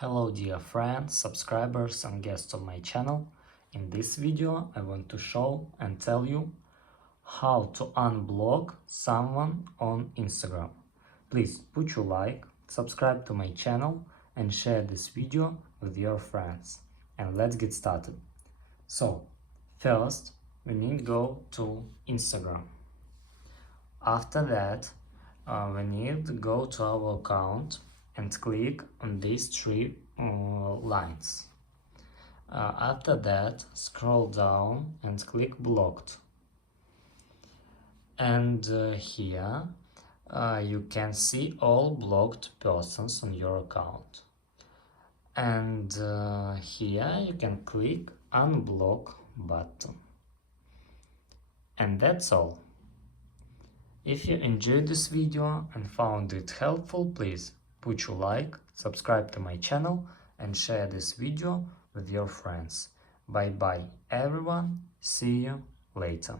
Hello dear friends, subscribers and guests of my channel. In this video I want to show and tell you how to unblock someone on Instagram. Please put your like, subscribe to my channel and share this video with your friends. And let's get started. So first we need to go to Instagram. After that we need to go to our account and click on these three lines. After that, scroll down and click blocked. And here you can see all blocked persons on your account. And here you can click unblock button. And that's all. If you enjoyed this video and found it helpful, please put your like, subscribe to my channel and share this video with your friends. Bye bye everyone, see you later.